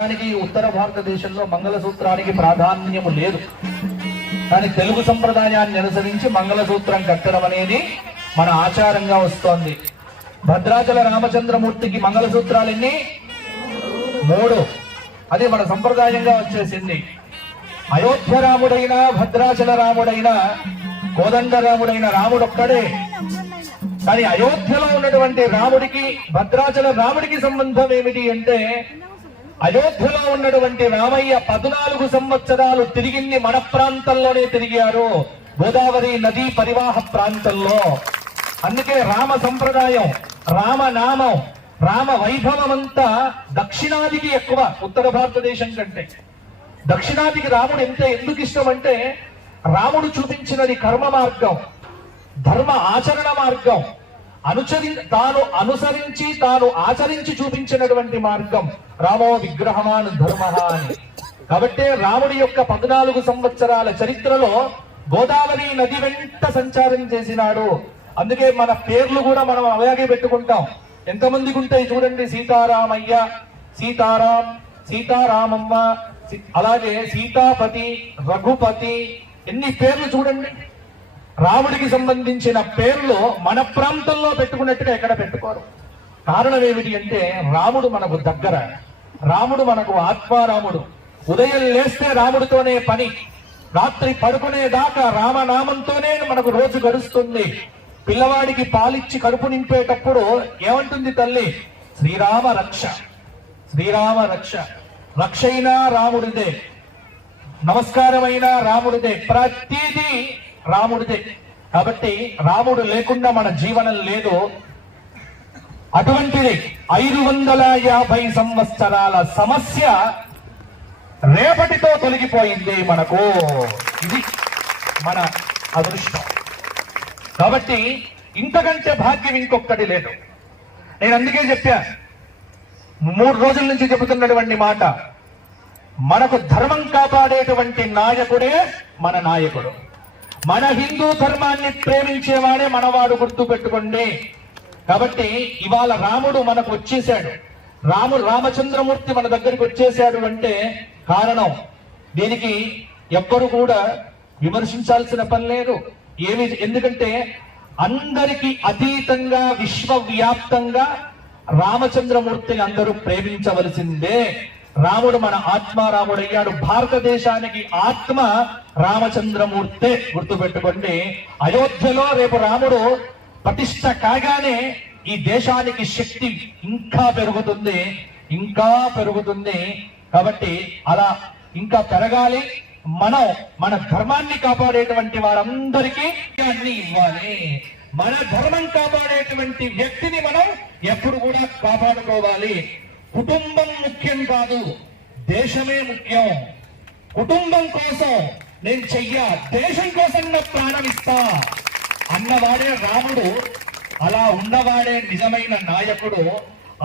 దానికి ఉత్తర భారతదేశంలో మంగళసూత్రానికి ప్రాధాన్యము లేదు. కానీ తెలుగు సంప్రదాయాన్ని అనుసరించి మంగళసూత్రం కట్టడం అనేది మన ఆచారంగా వస్తోంది. భద్రాచల రామచంద్రమూర్తికి మంగళసూత్రాలు ఎన్ని? 3. అది మన సంప్రదాయంగా వచ్చేసింది. అయోధ్య రాముడైనా భద్రాచల రాముడైనా కోదండ రాముడైన రాముడు ఒక్కడే. కానీ అయోధ్యలో ఉన్నటువంటి రాముడికి భద్రాచల రాముడికి సంబంధం ఏమిటి అంటే, అయోధ్యలో ఉన్నటువంటి రామయ్య 14 సంవత్సరాలు తిరిగింది మన ప్రాంతంలోనే తిరిగారు, గోదావరి నదీ పరివాహ ప్రాంతంలో. అందుకే రామ సంప్రదాయం, రామనామం, రామ వైభవం అంతా దక్షిణాదికి ఎక్కువ ఉత్తర భారతదేశం కంటే. దక్షిణాదికి రాముడు ఎందుకు ఇష్టం అంటే, రాముడు చూపించినది కర్మ మార్గం, ధర్మ ఆచరణ మార్గం, తాను అనుసరించి తాను ఆచరించి చూపించినటువంటి మార్గం. రామో విగ్రహమాన్ ధర్మ అని. కాబట్టి రాముడి యొక్క 14 సంవత్సరాల చరిత్రలో గోదావరి నది వెంట సంచారం చేసినాడు. అందుకే మన పేర్లు కూడా మనం అలాగే పెట్టుకుంటాం. ఎంతమందికి ఉంటాయి చూడండి, సీతారామయ్య, సీతారాం, సీతారామమ్మ, అలాగే సీతాపతి, రఘుపతి, ఎన్ని పేర్లు చూడండి. రాముడికి సంబంధించిన పేర్లు మన ప్రాంతంలో పెట్టుకున్నట్టుగా ఎక్కడ పెట్టుకోరు. కారణం ఏమిటి అంటే, రాముడు మనకు దగ్గర, రాముడు మనకు ఆత్మారాముడు. ఉదయం లేస్తే రాముడితోనే పని, రాత్రి పడుకునేదాకా రామనామంతోనే మనకు రోజు గడుస్తుంది. పిల్లవాడికి పాలిచ్చి కడుపు నింపేటప్పుడు ఏమంటుంది తల్లి? శ్రీరామ రక్ష, శ్రీరామ రక్ష. రక్షైనా రాముడిదే, నమస్కారమైనా రాముడిదే, ప్రతిదీ రాముడిదే. కాబట్టి రాముడు లేకుండా మన జీవనం లేదు. అటువంటిది 550 సంవత్సరాల సమస్య రేపటితో తొలగిపోయింది మనకు. ఇది మన అదృష్టం. కాబట్టి ఇంతకంటే భాగ్యం ఇంకొకటి లేదు. నేను అందుకే చెప్పా, 3 రోజుల నుంచి చెబుతున్నటువంటి మాట, మనకు ధర్మం కాపాడేటువంటి నాయకుడే మన నాయకుడు. మన హిందూ ధర్మాన్ని ప్రేమించేవాడే మనవాడు, గుర్తు పెట్టుకోండి. కాబట్టి ఇవాళ రాముడు మనకు వచ్చేసాడు, రామచంద్రమూర్తి మన దగ్గరికి వచ్చేసాడు అంటే కారణం, దీనికి ఎవ్వరు కూడా విమర్శించాల్సిన పని లేదు. ఎందుకంటే అందరికీ అతీతంగా విశ్వవ్యాప్తంగా రామచంద్రమూర్తిని అందరూ ప్రేమించవలసిందే. రాముడు మన ఆత్మారాముడయ్యాడు. భారతదేశానికి ఆత్మ రామచంద్రమూర్తే, గుర్తుపెట్టుకోండి. అయోధ్యలో రేపు రాముడు ప్రతిష్ట కాగానే ఈ దేశానికి శక్తి ఇంకా పెరుగుతుంది, ఇంకా పెరుగుతుంది. కాబట్టి అలా ఇంకా పెరగాలి. మనం మన ధర్మాన్ని కాపాడేటువంటి వారందరికీ అన్ని ఇవ్వాలి. మన ధర్మం కాపాడేటువంటి వ్యక్తిని మనం ఎప్పుడు కూడా కాపాడుకోవాలి. కుటుంబం ముఖ్యం కాదు, దేశమే ముఖ్యం. కుటుంబం కోసం నేను దేశం కోసం నా ప్రాణం ఇస్తా అన్నవాడే రాముడు. అలా ఉన్నవాడే నిజమైన నాయకుడు.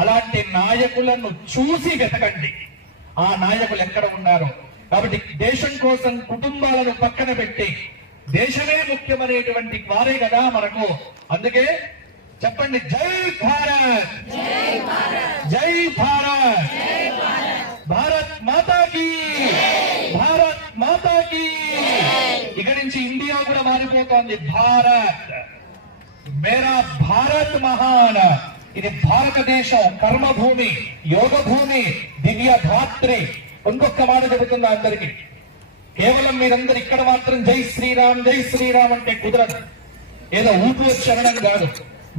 అలాంటి నాయకులను చూసి వెతకండి, ఆ నాయకులు ఎక్కడ ఉన్నారు. కాబట్టి దేశం కోసం కుటుంబాలను పక్కన పెట్టి దేశమే ముఖ్యమనేటువంటి వారే కదా మనకు. అందుకే చెప్పండి, జై భారత్, జై భారత్, భారత్ మాతాకి, భారత్ మాతాకి. ఇక్కడి నుంచి ఇండియా కూడా మారిపోతోంది. భారత్ మేరా భారత్ మహాన్. ఇది భారతదేశం కర్మభూమి, యోగ భూమి, దివ్య ధాత్రి. ఇంకొక మాట చెబుతుందా అందరికి, కేవలం మీరందరూ ఇక్కడ మాత్రం జై శ్రీరామ్, జై శ్రీరామ్ అంటే కుదరదు. ఏదో ఊపు వచ్చరణం కాదు.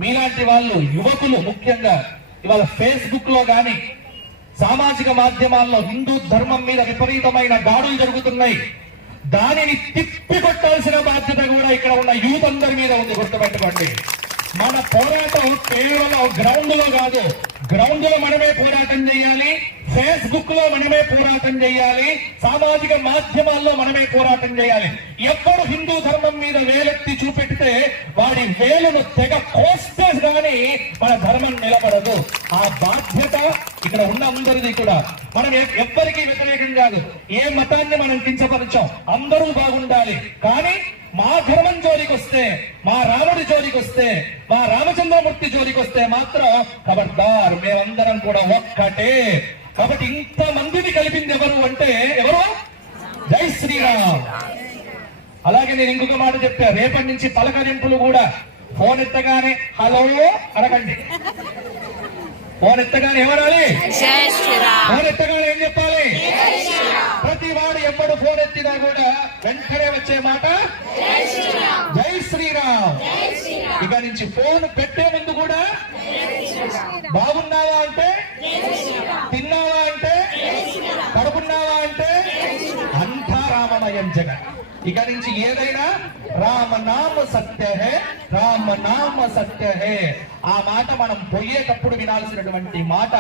మీలాంటి వాళ్ళు, యువకులు ముఖ్యంగా, ఇవాళ ఫేస్బుక్ లో గాని సామాజిక మాధ్యమాల్లో హిందూ ధర్మం మీద విపరీతమైన దాడులు జరుగుతున్నాయి. దానిని తిప్పికొట్టాల్సిన బాధ్యత కూడా ఇక్కడ ఉన్న యూత్ అందరి మీద ఉంది, గుర్తుపెట్టుకోండి. మన పోరాటం కేవలం గ్రౌండ్ లో కాదు, గ్రౌండ్ లో మనమే పోరాటం చేయాలి, ఫేస్బుక్ లో మనమే పోరాటం చేయాలి, సామాజిక మాధ్యమాల్లో మనమే పోరాటం చేయాలి. ఎప్పుడు హిందూ ధర్మం మీద వేలెత్తి చూపెడితే వాడి వేలును తెగ కోస్తే గాని మన ధర్మం నిలబడదు. ఆ బాధ్యత ఇక్కడ ఉన్న అందరిది కూడా. మనం ఎవ్వరికీ వ్యతిరేకం కాదు, ఏ మతాన్ని మనం కించపరచాం, అందరూ బాగుండాలి. కానీ మా ధర్మం జోలికి వస్తే, మా రాముడి జోలికి వస్తే, మా రామచంద్రమూర్తి జోలికి వస్తే మాత్రం ఖబర్దార్, మేమందరం కూడా ఒక్కటే. కాబట్టి ఇంత మందిని కలిపింది ఎవరు అంటే ఎవరు? జై శ్రీరామ్. అలాగే నేను ఇంకొక మాట చెప్పా, రేపటి నుంచి పలకరింపులు కూడా ఫోన్ ఎత్తగానే హలో అడగండి. ఫోన్ ఎత్తగానే ఏమనాలి? ఫోన్ ఎత్తగానే ఏం చెప్పాలి? ప్రతి వాడు ఎప్పుడు ఫోన్ ఎత్తినా కూడా వెంటనే వచ్చే మాట జై శ్రీరామ్. ఇక నుంచి ఫోన్ పెట్టే ముందు కూడా బాగున్నావా అంటే, తిన్నావా అంటే, పడుకున్నావా అంటే అంతా రామమయం జగన్. ఇక నుంచి ఏదైనా రామనామ సత్య హే, రామనామ సత్య హే. ఆ మాట మనం పోయేటప్పుడు వినాల్సినటువంటి మాట.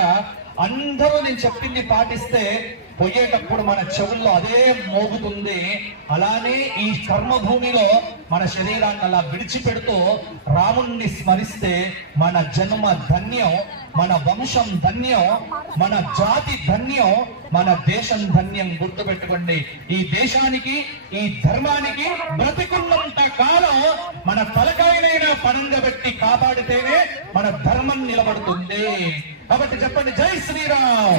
అందరూ నేను చెప్పింది పాటిస్తే పోయేటప్పుడు మన చెవుల్లో అదే మోగుతుంది. అలానే ఈ కర్మభూమిలో మన శరీరాన్ని అలా విడిచిపెడుతూ రాముణ్ణి స్మరిస్తే మన జన్మ ధన్యం, మన వంశం ధన్యం, మన జాతి ధన్యం, మన దేశం ధన్యం. గుర్తుపెట్టుకోండి, ఈ దేశానికి, ఈ ధర్మానికి బ్రతికున్నంత కాలం మన తలకాయనైనా పనంగబెట్టి కాపాడితేనే మన ధర్మం నిలబడుతుంది. కాబట్టి చెప్పండి జై శ్రీరామ్.